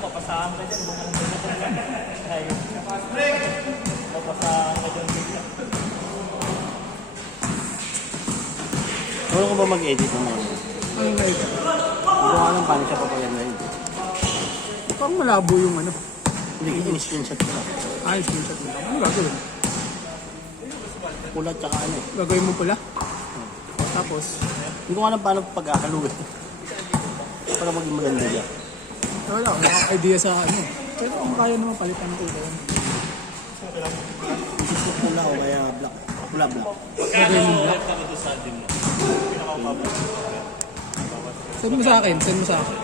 Mapasahan ka dyan. Mapasahan ka dyan. Ano ko ba mag-edit ng mga? Anong na-edit? Hindi ko alam paano siya papaganda. Parang malabo yung ano. Hindi ko in-screenshot ko lang. Ay, screenshot mo lang. Ano gagawin? Pula tsaka ano. Gagawin mo pula? Tapos? Hindi ko alam paano pag-akalugin. Para maging maganda niya. Wala akong idea sa ano. Pero kung kaya naman palitan ko ito. Pula o kaya black. Pula-black. Gagawin mo black. Send mo sa akin. Send mo sa akin.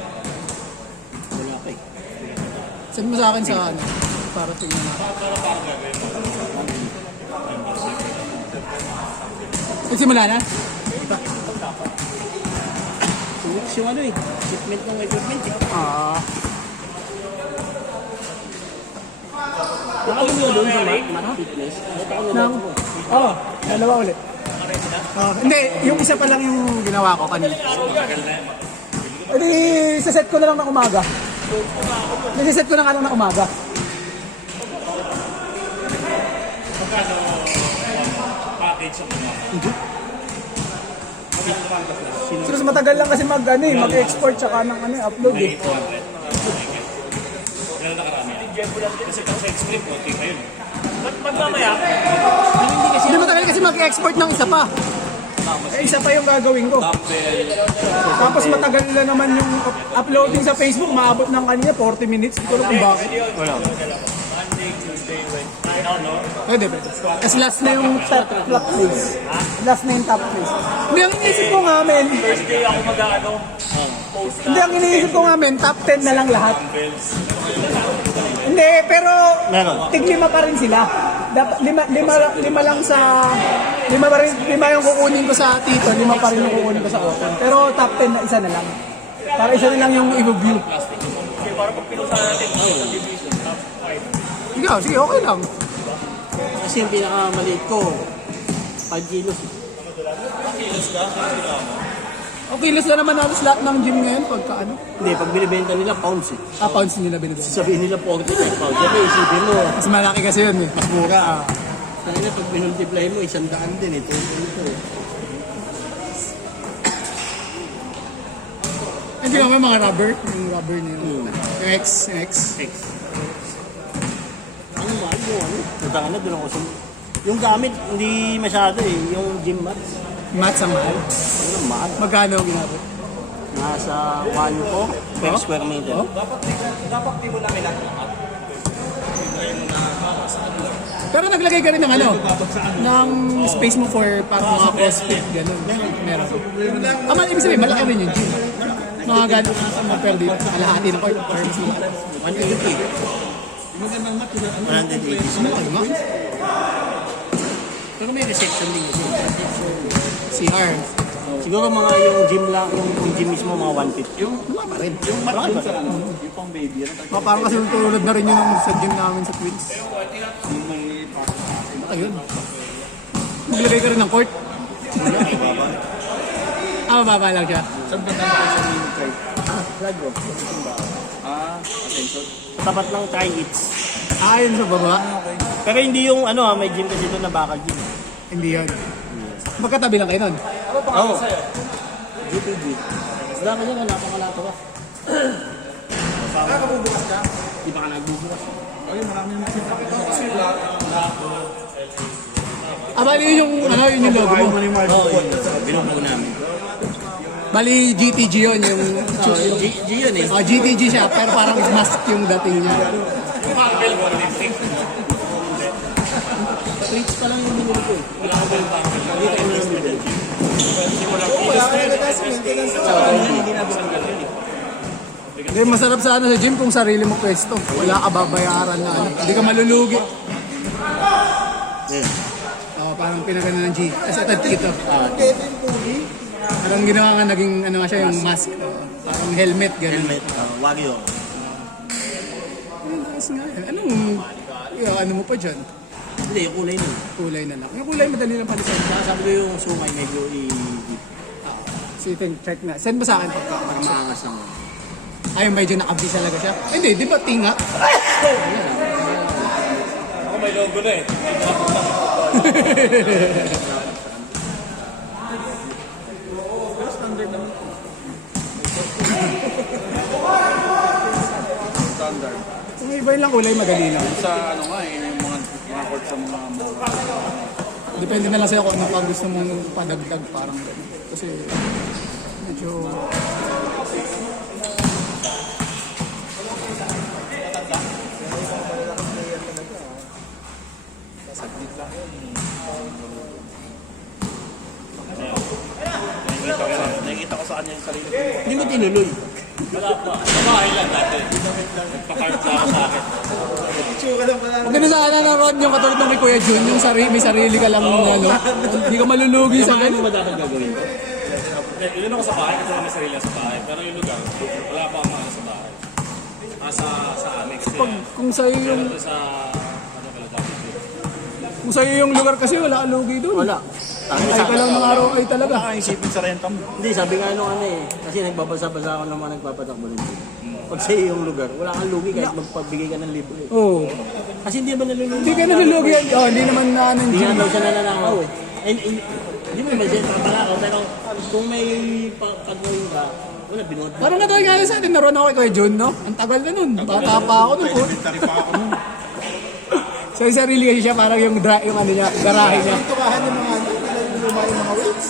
Wala ka eh. Send mo sa akin sa ano. Para tingnan natin. Nagsimula na? Sumiks yung ano eh. Shipment ng equipment eh. Nakabili mo doon sa Matt Fitness. Nang? Oo. Dalawa ulit. Hindi, yung isa pa lang yung ginawa ko kanina. Hindi, saset ko na lang ng umaga. Nasiset ko na nga lang ng umaga. Package ang mga. So, mas matagal lang kasi mag-export tsaka ng upload eh. Kailan nakarami? Kasi kung sa extreme, okay kayo. Ba't mamaya? Hindi matagal kasi mag-export ng isa pa. Eh, isa pa yung gagawin ko. Tapos matagal na naman yung uploading sa Facebook, maabot ng kanina 40 minutes. Hindi ko alam kung bakit. Wala. Monday, Tuesday, Wednesday. No? Pwede. Kasi last na yung top place. Last na yung top place. Hindi, ang iniisip ko nga, men. Thursday ako mag-ano. Post Hindi, ang iniisip ko nga, men. Top 10 na lang lahat. Hindi, pero Meron. tig-lima pa rin sila. Lima lang sa... Lima yung kukunin ko sa Tito, lima pa rin yung kukunin ko sa Open. Pero top 10 na isa na lang. Para isa na lang yung i-review. Kasi para pag pinusahan natin, division, top 5. Sige, sige, okay lang. Kasi yung pinakamaliit ko, 5 kilos. Okay, kilos na naman halos lahat ng gym ngayon pagka ano. Hindi, pag binibenta nila, pounds eh. Pounds nila binibenta. Sabihin nila 40 pounds. Sabi, isipin mo, Mas malaki kasi yun eh. mas mura. Kaya na, pag binultiply mo, 100 din ito. Hindi naman mga rubber. Yung rubber nila. Yung X. Ano ba? Punta ka na, doon ako yung gamit, hindi masyado eh. Yung gym mats. Mats ang mahal. Ano, mahal. Magkano ang ginabot? Nasa 1 po per square meter. Dapat di mo namin lahat. Pero naglagay ka rin ng ano? Ng space mo for parang mga crossfit, gano'n. Meron. Ibig sabihin, malaki rin yung gym. Mga gano'n, pwede dito. Alahati ng court. Or mas mga 180. Pero may reception din yun. CR. Siguro mga yung gym lang, yung gym mismo mga 150. Yung mat dun sa ano, yung pang baby. Parang kasi tulad na rin yun sa gym namin sa Twins. Yung may Ayun. Maglagay ka rin ng court. Mababa lang siya. saan ba tayo sa mini card? Lagro. Attention. Tapat lang try eats. Ayun sa baba. Pero hindi yung ano may gym kasi doon na bakal gym. Hindi yun. Magkatabi lang kayo nun. Ano pa Oo. sa'yo? GPG. Isda ka niya, napakalato ka. Nakabubukas ka? Di ba ka nagbubukas? Ay, marami yung makikita ko sila. Bali yun yung, yun yung logo mo. Oo, yun. Binubuo namin. Bali GTG yun, yung... G yun eh. GTG siya, pero parang mask yung dating niya. Marvel mo rin thing. Treats pa lang yung binili ko eh. Wala ka ba yung bank? Dito yung binili. Wala ka na kasi maintenance ko. Hindi, masarap sa sa gym kung sarili mo pwesto. Wala ka babayaran na ano. Hindi ka malulugi. Parang pinagano ng G. As at dito. Parang ginawa nga naging ano nga siya yung mask. Parang Yung helmet, gano'n. Helmet, Wagyu. Ayos nga yan. Anong, ano mo pa dyan? Hindi, yung kulay nun. Kulay na lang. Yung kulay madali lang palisan. Saka sabi ko yung sumay medyo So you can check na. Send mo sa akin pagka. maangas lang. Ay, medyo nakabis talaga siya. Hindi, di ba tinga? Ako may logo na eh. Standard. Kung iba lang kulay, madali lang. Sa ano nga eh, yung mga court sa mga Depende na lang sa'yo kung ano pa gusto mong padagdag parang gano'n. Kasi medyo... Nakikita ko sa kanya yung sarili ko. Hindi mo tinuloy. Wala pa. Sa bahay lang dati. Nagpa-card lang ako sa akin. Huwag ka na sana na Ron yung katulad ng kay Kuya Jun, yung may sarili ka lang ano. Hindi ka malulugi sa Ano ganun. ba dapat gagawin? Yun ako sa bahay kasi may sarili ako sa bahay. Pero yung lugar, wala pa akong mga sa bahay. Sa annex. Kung sa'yo yung... Pero sa ano pala dapat yun. Kung sa'yo yung lugar kasi wala kang lugi doon. Wala. Ay ka lang ng araw ay talaga. isipin sa renta mo. Hindi, sabi nga nung ano eh. Kasi nagbabasa-basa ako ng mga nagpapatakbo ng jeep. Pag sa'yo yung lugar, wala kang lugi kahit magpagbigay ka ng libre. Oo. Kasi hindi ba nalulugi? Hindi ka nalulugi yan. Oh, hindi naman na ng Hindi gym. nga daw siya nananakaw eh. And hindi mo naman siya nakapanakaw, pero kung may pag-gawin ka, wala, binuot mo. Parang natuloy nga sa atin, naroon ako kay Kuya Jun, no? Ang tagal na nun. Bata pa ako nun. Elementary pa ako nun. So yung sarili kasi siya, parang yung ano niya, garahe niya. Tukahan ng mga luma yung mga weights.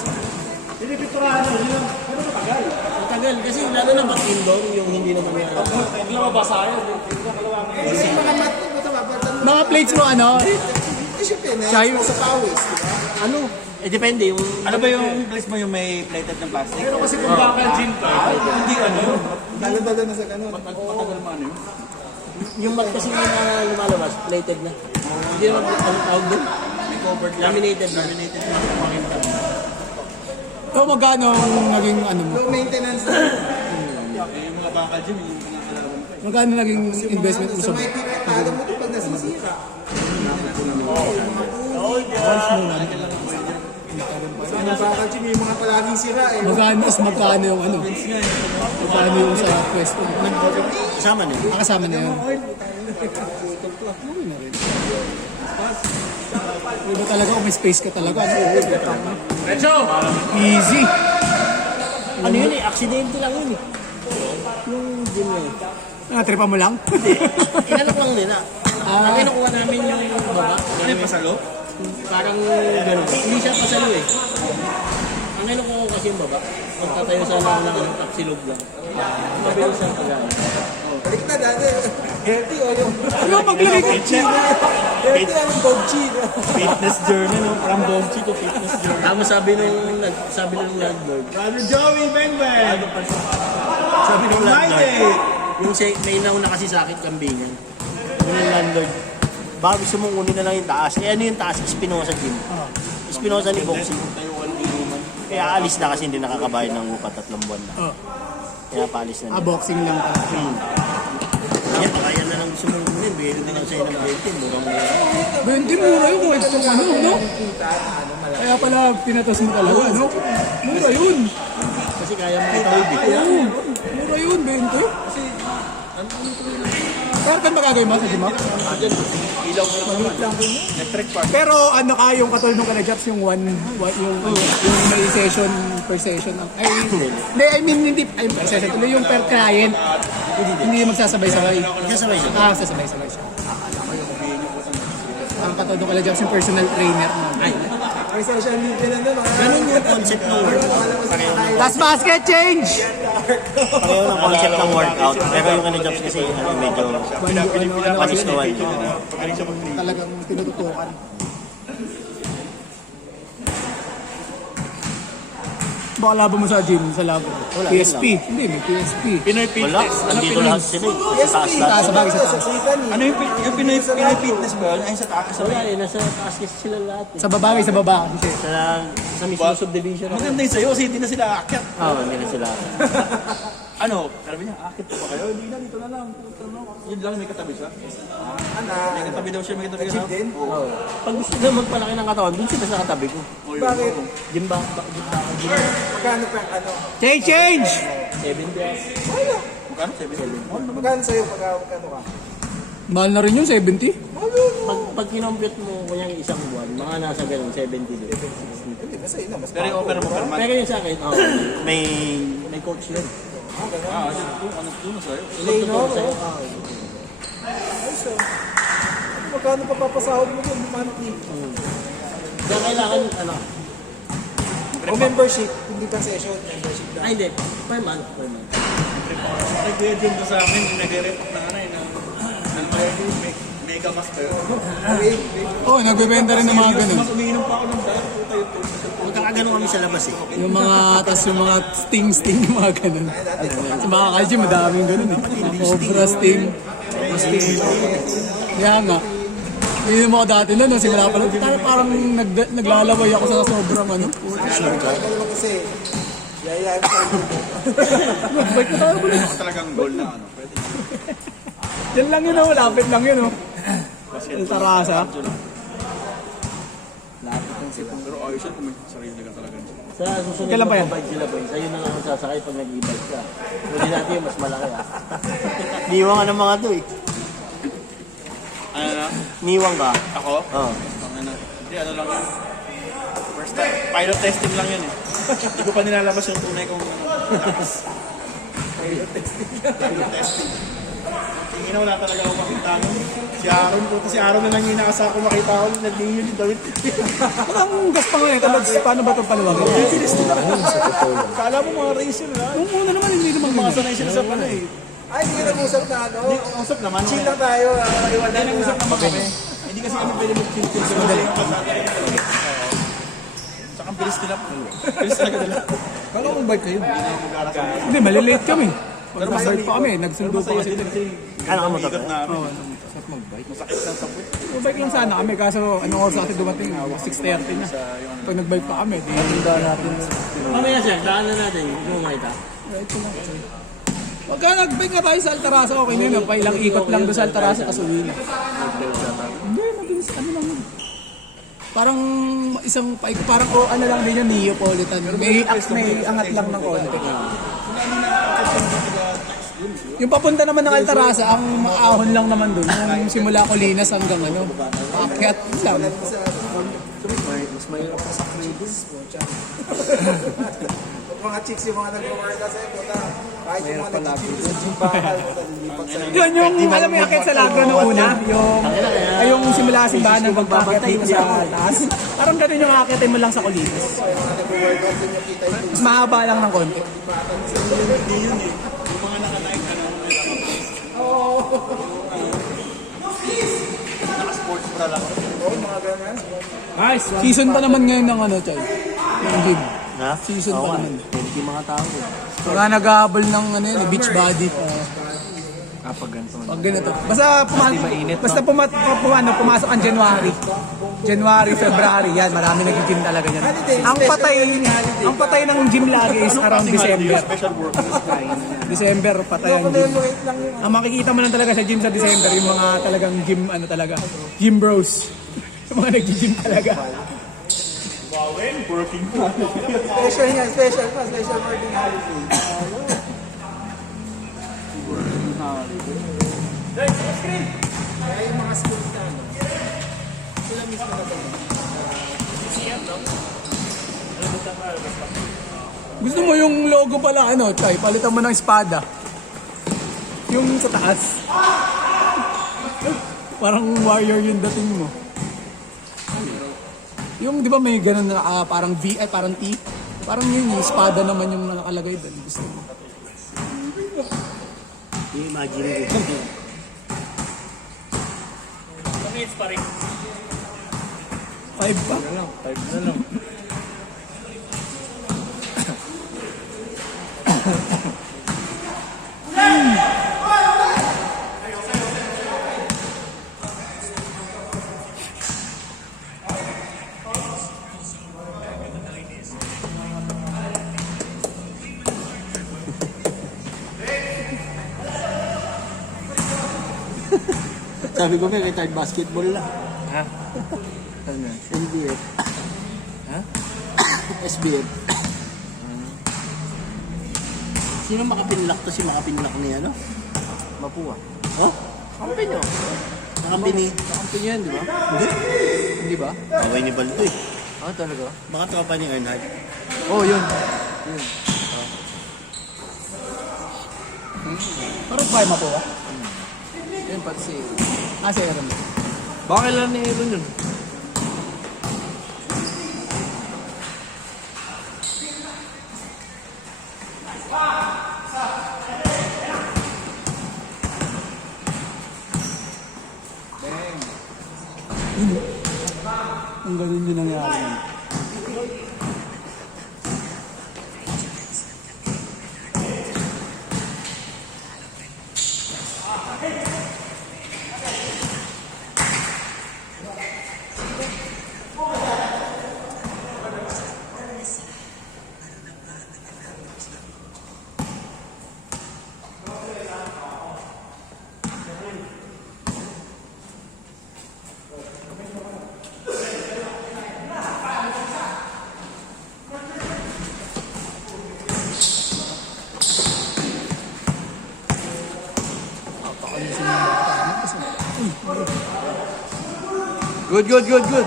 Ang tagal, kasi lalo na pag indoor, yung hindi naman yan. Hindi naman mabasa yun. Kasi yung mga mat, ito mabatan mo. Mga plates mo, ano? Eh, syempre, Chayo. sa pawis, di ba? Ano? Eh, depende yung... Ano ba yung place mo yung may plated ng plastic? Pero kasi kung bakal gym ka, Hindi ano. Dalo-dalo na sa ganun. Matagal mo ano yun? Yung mat kasi na lumalabas, plated na. Hindi naman ang tawag doon. May covered Laminated na. So magkano ang naging ano mo? Low maintenance na. Yung mga bakal gym, yung pinakalaban ko. Magkano naging investment mo Sa sa may pipitado mo ito pag nasisira. Sa mga bakal gym, yung mga palaging sira eh. Magkano yung ano? Magkano yung sa pwesto? Kasama na yun. Kasama na yun. Iba talaga kung may space ka talaga. Renzo! Easy. Ano yun eh, aksidente lang yun eh. Yung gym na yun. Tripa mo lang? Inalok lang nila. Ang kinukuha namin yung baba. Ano yung pasalo? Parang gano'n. Hindi siya pasalo eh. Ang kinukuha ko kasi yung baba. Magtatayo sana ng tapsilog lang. Mabilis siya pagano. Balik na dati. Healthy o yung... Ano maglagay ka? Healthy ang bogchi. Fitness journey, no? From Bonchi to fitness journey. Tama sabi nung landlord. Brother Joey Bengben! Sabi nung landlord. Yung may nauna kasi sa akin kambingan. Yung landlord. Baka gusto mong kunin na lang yung taas. Eh ano yung taas? Espinosa gym. Espinosa ni Boxing. Kaya alis na kasi hindi nakakabayad ng upa 3 buwan na. Kaya paalis na nila. Boxing lang talaga. Kaya baka yan na lang gusto mong kunin. Bigyan na lang sa'yo ng 20. Murang mura. 20 mura yun kung ito ano, no? Kaya pala pinatas mo talaga, no? Mura yun. Kasi kaya mo itawid eh. Oo, mura yun, 20. Pero kan magagawin mo sa gym mo? Ilaw mo lang. Electric park. Pero ano ka yung katulad nung kana-jobs yung yung may session per session. Ay, hindi, I mean hindi per session, tuloy yung per client. Hindi magsasabay-sabay. Kasabay siya. Sasabay-sabay siya. Ang katulad nung kana-jobs yung personal trainer mo. Ay, May social media na naman. ganun yung concept ng workout. Last basket change! Pareho ng concept ng workout. Pero yung ano jobs kasi medyo panis na one. Talagang tinututukan. Baka laban mo sa gym, sa labo. Wala, PSP. Hindi, may PSP. Pinoy Wala, Fitness. nandito lahat sila eh. Sa taas lahat. Sa bagay sa taas. Ano yung Pinoy Fitness ba yun? Ay sa taas. Wala eh, nasa taas kasi sila lahat eh. Sa babagay, sa baba. Kasi Sa mismo subdivision ako. Maganda yung sa'yo kasi hindi na sila aakyat. Oo, hindi na sila. Ano? Sabi niya, akit pa ba kayo? Hindi na, dito na lang. Yun lang, may katabi siya. May katabi daw siya, may katabi Cheap siya. din? Oo. Pag gusto na magpalaki ng katawan, dun sila sa katabi ko. Bakit? Gym ba? Magkano pa ano? Change! 70 as. Magkano? 7. Magkano sa'yo magkano ka? Mahal na rin yung 70. Pag kinompute mo, kunyang isang buwan, mga nasa ganun, 70 din. Hindi, basta yun na. Mas Pero yung offer mo per month. Pero yun sa akin, may coach yun. Ah, ano po sa'yo? Lay no? Sa'yo, Ayos ah. Magkano pa papasahod mo dun monthly? Kaya kailangan, ano, O membership, hindi pa session, membership lang. ay hindi, per month, per month. Ay, kuya Jim ko sa amin, nag-rep na Mega Master. Oh, nagbebenta rin ng mga ganun. Mas umiinom pa ako ng dahil. Puta yun. Magkakagano kami sa labas eh. Yung mga, tas yung mga sting, yung mga ganun. Sa mga ka-gym, madaming ganun eh. Mga Cobra sting. Kaya nga. Yun mo dati na, no, simula pa lang. Parang naglalaway ako sa sobrang ano. Kaya ka naman kasi, yayain pa rin mo. Magbike na tayo ba? Ako talagang goal na ano. Pwede. Yan lang yun, oh. Lapit lang yun, oh. El Tarasa. Pero ayos yun kung may sarili ka talaga. Sa susunod Kailan pa yan? magbabike sila ba? Sa'yo na lang ang sasakay pag nag-e-bike ka. Hindi natin yung mas malaki ah. Niwang ka ng mga to eh. Ano na? Niwang ka. Ako? Oo. Ano? Hindi, ano lang yun. First time. Pilot testing lang yun eh. Hindi ko pa nilalabas yung tunay kong pilot testing. Tingin na wala talaga ako makita nun. Si Aaron po. Si Aaron na lang yung nakasa ko makita ko. Nag-iyon yung Dawit. Ang gas pa nga eh. Talags, paano ba itong paluwag? Kala mo mga race yun ha? Nung una naman, hindi naman Mga ganyan. sanay sila sa ano eh. Ay, hindi ka nag-usap na ano. Usap naman. Chill lang tayo. Hindi nag-usap naman kami. Hindi kasi kami pwede mag-chill-chill sa madali. Tsaka ang bilis nila. Bilis talaga nila. Kala ko bike kayo. Hindi, malilate kami. Pag bike pa kami, nagsundo pa kasi. Ano ka motor? Oo, Masakit lang sa puwet. bike lang sana kami, kaso anong oras natin dumating? 6:30 na. Pag nagbike pa kami, di handa natin. Mamaya sir, daan na natin. Hindi mo makita. Pagka nagbike na tayo sa Altarasa, okay na yun. Pa ilang ikot lang doon sa Altarasa, kasi uwi na. Hindi, mabilis. Ano lang yun. Parang isang paik, parang ano lang din yung Neapolitan. May angat lang ng konti. Yung papunta naman ng Altarasa, ang maahon lang naman doon. Yung simula Colinas hanggang ano, akyat lang. Mas mahirap pa sa credits. Mga chicks yung mga nag-workout sa'yo, puta. Kahit yung mga nag-gym bakal, puta, lilipat sa'yo. Yun yung, alam mo yung akyat sa Lagra nung una, yung simula simbahan ng pagpakyat dito sa taas. Parang ganun yung akyatin mo lang sa Colinas. Nag-workout din yung kita yung Mas mahaba lang ng konti. Hindi yun eh. Yung mga naka-Nike, naka-sports bra lang. mga ganun. Nice. Season pa naman ngayon ng ano, Chay. Yung gym. Na? Season Oo pa nga. naman. 20 mga tao. Mga nag-ahabol ng ano yun, beach body. Kapag ganito. Pag ganito. Basta pumasok ang January, February, yan. Marami nag-gym talaga yan. Ang patay ng gym lagi is around December. Special work. December, patay ang gym. Wait lang yung Ang makikita mo lang talaga sa gym sa December, yung mga talagang gym, ano talaga, gym bros. Yung mga nag-gym talaga. Working. special yan, special pa, special working holiday. Kaya yung mga schools na ano, sila mismo na ba? Gusto mo yung logo pala, ano, Chay, palitan mo ng espada. Yung sa taas. Parang warrior yung dating mo. Yung, di ba may ganun na parang V, ay parang T? Parang yun, yung espada naman yung nakakalagay doon. Gusto mo. I-imagine ko. Five pa? Type na lang. Sabi ko may retired basketball lang. Ha? Ano? NBF. Ha? SBF. Sino makapinlock to? Si makapinlock ni ano? Mapua. Ha? Kampi nyo. Nakampi ni... Kampi nyo yan, di ba? Hindi. Hindi ba? Away ni Baldo eh. Ah, talaga? Baka tropa ni Earnhardt. Oh, yun. Yun. Parang kaya mapo ba? Yun, pati si... Si Aaron. Bakit lang ni Aaron yun? Ang ganun din nangyari. Good, good, good, good.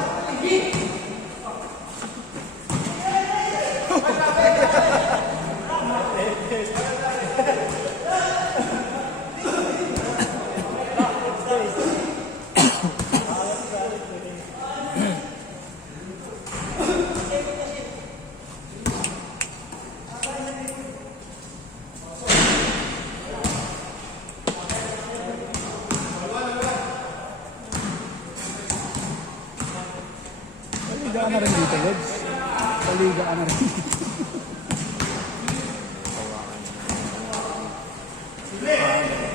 Paliga ka na rin dito, Lods. Paliga ka na rin.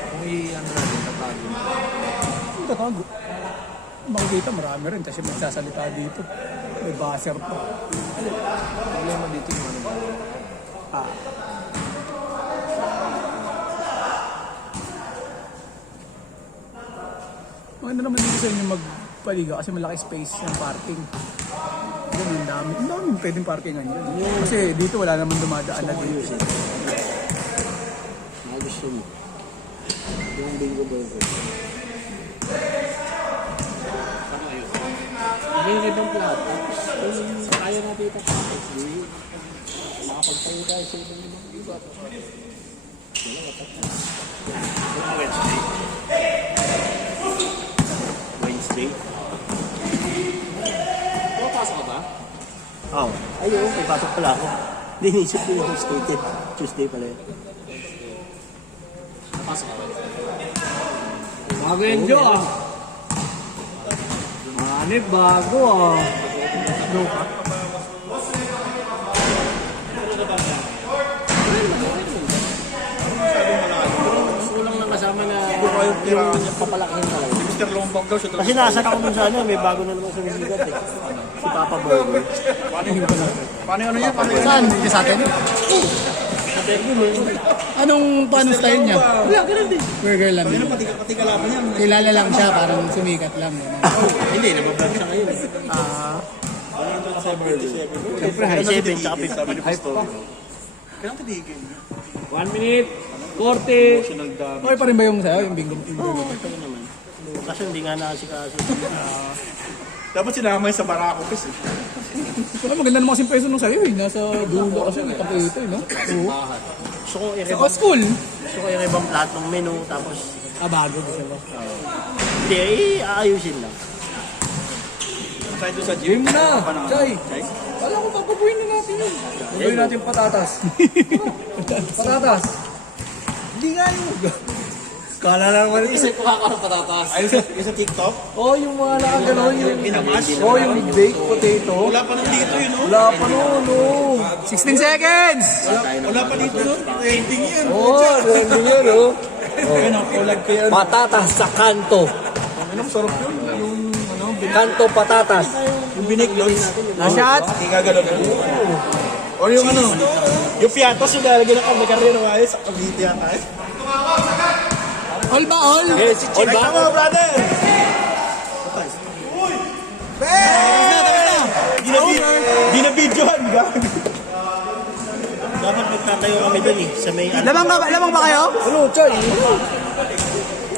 Kung i-ano natin, tatago. Ang tatago. Makikita, marami rin kasi magsasalita dito. May buzzer pa. Problema dito yung ano ba? Maganda naman dito sa inyo magpaliga kasi malaki space ng parking. Yan, ang dami. Ang dami pwedeng parkingan yun. Kasi dito wala naman dumadaan na dito. Gusto mo. Yung bingo burger. Paano ayun? May ibang plato. Kung kaya natin ito package, di makapagtayo tayo sa ibang iba. Wednesday. Wednesday? Pumapasok ka ba? Oo. Ayun, may pasok pala ako. Hindi, naisip ko yung stated. Tuesday pala yun. Pasok ka ba? Bago yan, Jo, ah. Manip, bago, ah. No ka? Gusto lang ng kasama na yung papalakihin talaga. Mr. Lombang daw siya. Kasi nasa ako dun sa ano, may bago na naman sa Misigat eh. Si Papa Burger. Paano ano yan? Paano yan? Saan? Dito sa atin? Sa Burger, Paano style niya? wala, ganun din. Burger lang. Ano pati kalaban yan? Kilala lang siya, parang sumikat lang. Hindi, nabablog siya ngayon. Siyempre, high 7 tsaka 50. Hype pa. Kailangan patigil. 1 minute, 40. Emotional damage. Okay pa rin ba yung sa'yo? Yung bingo? Oo, ito naman. Kasi hindi nga nakasikaso. Dapat sinama yun sa Barako Pis eh. Wala, maganda naman kasing peso nung sa'yo eh. Nasa dulo kasi yung kapito eh, no? Oo. Gusto ko Sa i-revamp. school. Gusto ko i-revamp lahat ng menu, tapos Bago gusto mo. hindi, aayusin lang. Tayo doon sa Game gym. mo na, Chay. Chay? Wala ko, papabuhin na natin yun. Papabuhin natin yung patatas. Patatas. Hindi nga yun. Kala lang naman ito. Isip ko kakaroon patatas. Ayun sa TikTok. Oh, yung mga nakaganon, yung Minamas. oh, yung baked potato. Wala pa nun dito yun, no? Wala pa noon, oh. 16 seconds! Wala pa dito, no? Ending yan. Oh, nandun yun, oh. Ayun, ang kulag ko yan. Patatas sa kanto. Anong sarap yun? Yung, ano, Kanto patatas. yung biniglons. Shot! Hindi ka gano'n. O yung ano, yung piatos yung lalagyan ng karne-karne ng ayos sa Cavite yata eh. All ba, all? Yes, all ba? Tama, brother! Di na videohan, gag. Dapat magtatayo kami dun eh. Sa may... Lamang ba kayo? Ano, Choy?